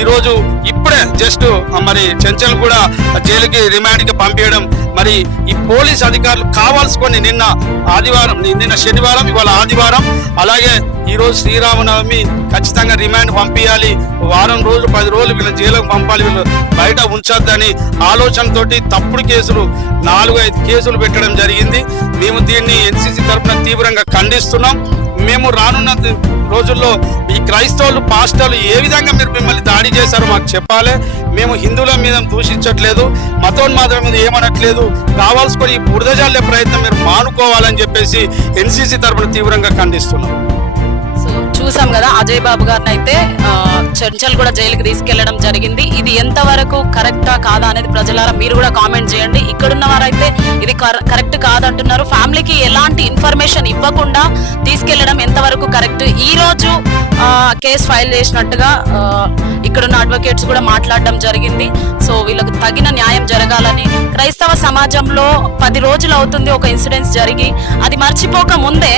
ఈరోజు ఇప్పుడే జస్ట్ మరి చెంచల్ కూడా జైలుకి రిమాండ్కి పంపించడం, మరి ఈ పోలీస్ అధికారులు కావాల్సుకొని నిన్న శనివారం ఇవాళ ఆదివారం, అలాగే ఈరోజు శ్రీరామనవమి ఖచ్చితంగా రిమాండ్ పంపించాలి, వారం రోజులు 10 రోజులు వీళ్ళ జైలుకు పంపాలి, వీళ్ళు బయట ఉంచొద్దని ఆలోచనతోటి తప్పుడు కేసులు 4-5 కేసులు పెట్టడం జరిగింది. మేము దీన్ని ఎన్సీసీ తరఫున తీవ్రంగా ఖండిస్తున్నాం. మేము రానున్న రోజుల్లో ఈ క్రైస్తవులు పాస్టర్లు ఏ విధంగా మీరు మిమ్మల్ని దాడి చేశారో మాకు చెప్పాలి. మేము హిందువుల మీద దూషించట్లేదు, మతోన్మాదుల మీద ఏమనట్లేదు, కావాల్సుకొని ఈ బురద జల్లే ప్రయత్నం మీరు మానుకోవాలని చెప్పేసి ఎన్సీసీ తరఫున తీవ్రంగా ఖండిస్తున్నాం. సో చూసాం కదా, అజయ్ బాబు గారిని అయితే చెంచల్ కూడా జైలుకి తీసుకెళ్లడం జరిగింది. ఇది ఎంతవరకు కరెక్టా కాదా అనేది ప్రజలారా మీరు కూడా కామెంట్ చేయండి. ఇక్కడున్న వారైతే ఇది కరెక్ట్ కాదంటున్నారు. ఫ్యామిలీకి ఎలాంటి ఇన్ఫర్మేషన్ ఇవ్వకుండా తీసుకెళ్లడం ఎంతవరకు కరెక్ట్? ఈ రోజు కేసు ఫైల్ చేసినట్టుగా ఇక్కడున్న అడ్వకేట్స్ కూడా మాట్లాడడం జరిగింది. సో వీళ్ళకు తగిన న్యాయం జరగాలని, క్రైస్తవ సమాజంలో 10 రోజులు అవుతుంది ఒక ఇన్సిడెంట్స్ జరిగి, అది మర్చిపోక ముందే